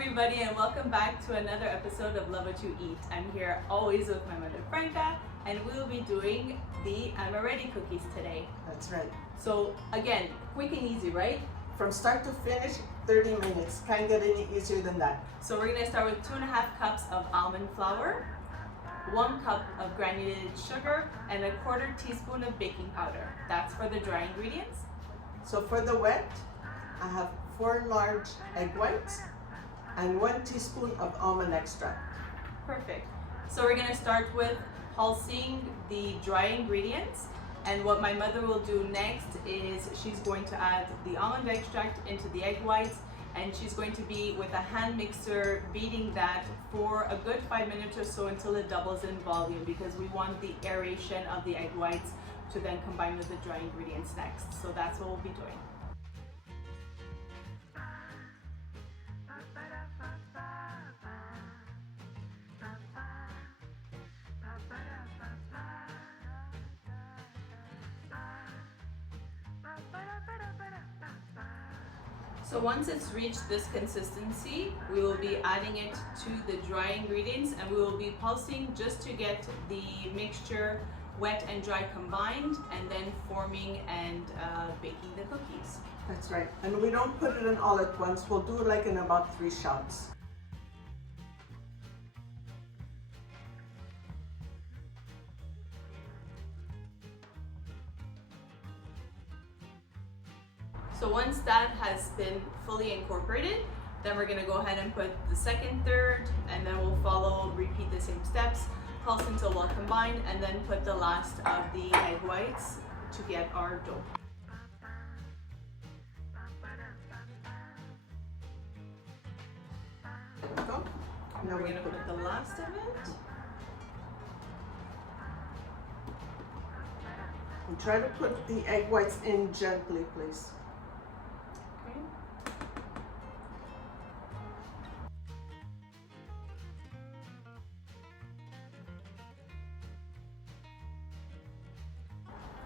everybody, and welcome back to another episode of Love What You Eat. I'm here always with my mother Franca, and we will be doing the Amaretti cookies today. That's right. So again, quick and easy, right? From start to finish, 30 minutes. Can't get any easier than that. So we're gonna start with 2.5 cups of almond flour, 1 cup of granulated sugar, and 1/4 teaspoon of baking powder. That's for the dry ingredients. So for the wet, I have 4 large egg whites and 1 teaspoon of almond extract. Perfect. So we're gonna start with pulsing the dry ingredients. And what my mother will do next is she's going to add the almond extract into the egg whites, and she's going to be with a hand mixer beating that for a good 5 minutes or so until it doubles in volume, because we want the aeration of the egg whites to then combine with the dry ingredients next. So that's what we'll be doing. So once it's reached this consistency, we will be adding it to the dry ingredients, and we will be pulsing just to get the mixture wet and dry combined, and then forming and baking the cookies. That's right. And we don't put it in all at once. We'll do it like in about 3 shots. So once that has been fully incorporated, then we're gonna go ahead and put the second, third, and then we'll follow, repeat the same steps, pulse until well combined, and then put the last of the egg whites to get our dough. There we go. Now we're gonna put the last of it. And try to put the egg whites in gently, please. Okay.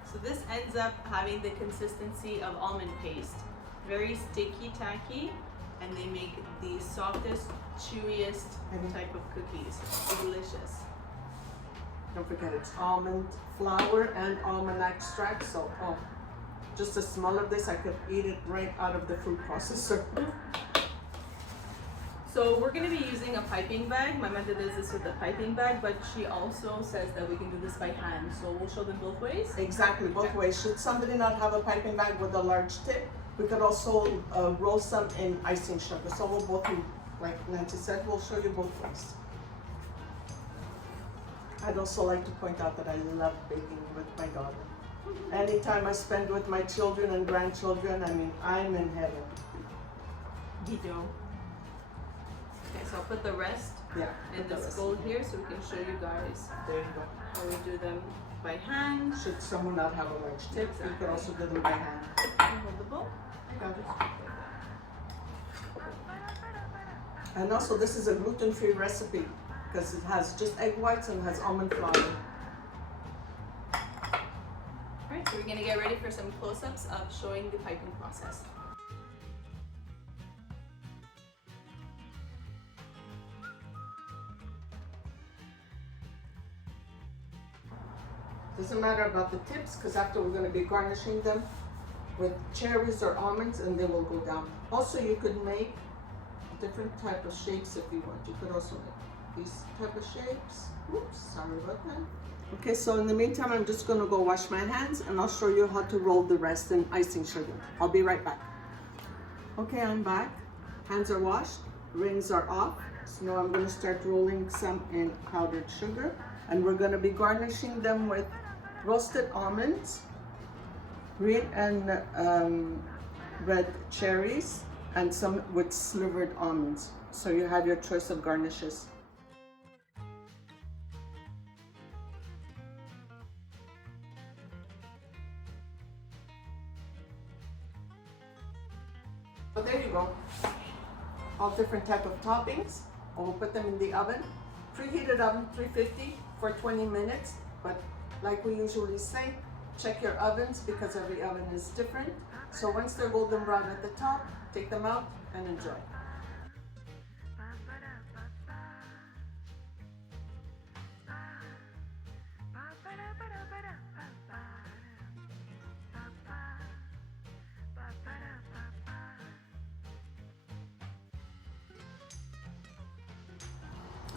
So this ends up having the consistency of almond paste. Very sticky, tacky, and they make the softest, chewiest type of cookies. Delicious. Don't forget it's almond flour and almond extract, so just the smell of this, I could eat it right out of the food processor. So we're going to be using a piping bag. My mother does this with a piping bag, but she also says that we can do this by hand. So we'll show them both ways. Exactly, both ways. Should somebody not have a piping bag with a large tip, we could also roll some in icing sugar. So we'll both do, like Nancy said, we'll show you both ways. I'd also like to point out that I love baking with my daughter. Anytime I spend with my children and grandchildren, I mean, I'm in heaven. Video. Okay, so I'll put the rest in this bowl here so we can show you guys There you go. how we do them by hand. Should someone not have a large tip, you could also do them by hand. Hold the bowl. Got it. And also, this is a gluten-free recipe because it has just egg whites and has almond flour. Alright, so we're going to get ready for some close-ups of showing the piping process. Doesn't matter about the tips because after we're going to be garnishing them with cherries or almonds and they will go down. Also, you could make different type of shapes if you want. You could also make these type of shapes. Oops, sorry about that. Okay, so in the meantime, I'm just going to go wash my hands and I'll show you how to roll the rest in icing sugar. I'll be right back. Okay, I'm back. Hands are washed, rings are off. So now I'm going to start rolling some in powdered sugar, and we're going to be garnishing them with roasted almonds, green and red cherries, and some with slivered almonds. So you have your choice of garnishes. So there you go. All different type of toppings. And we'll put them in the oven. Preheated oven 350 for 20 minutes. But like we usually say, check your ovens because every oven is different. So once they're golden brown at the top, take them out and enjoy.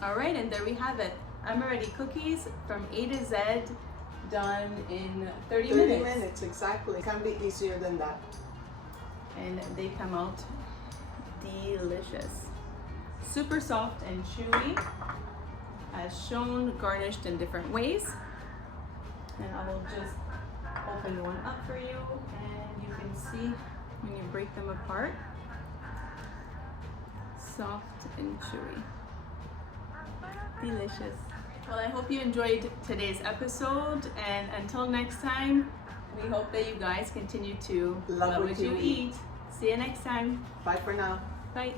Alright, and there we have it. Amaretti cookies from A to Z, done in 30 minutes. 30 minutes, exactly. Can't be easier than that. And they come out delicious. Super soft and chewy, as shown, garnished in different ways. And I will just open one up for you, and you can see when you break them apart, soft and chewy. Delicious. Well, I hope you enjoyed today's episode, and until next time, we hope that you guys continue to Love what you eat. See you next time. Bye for now. Bye.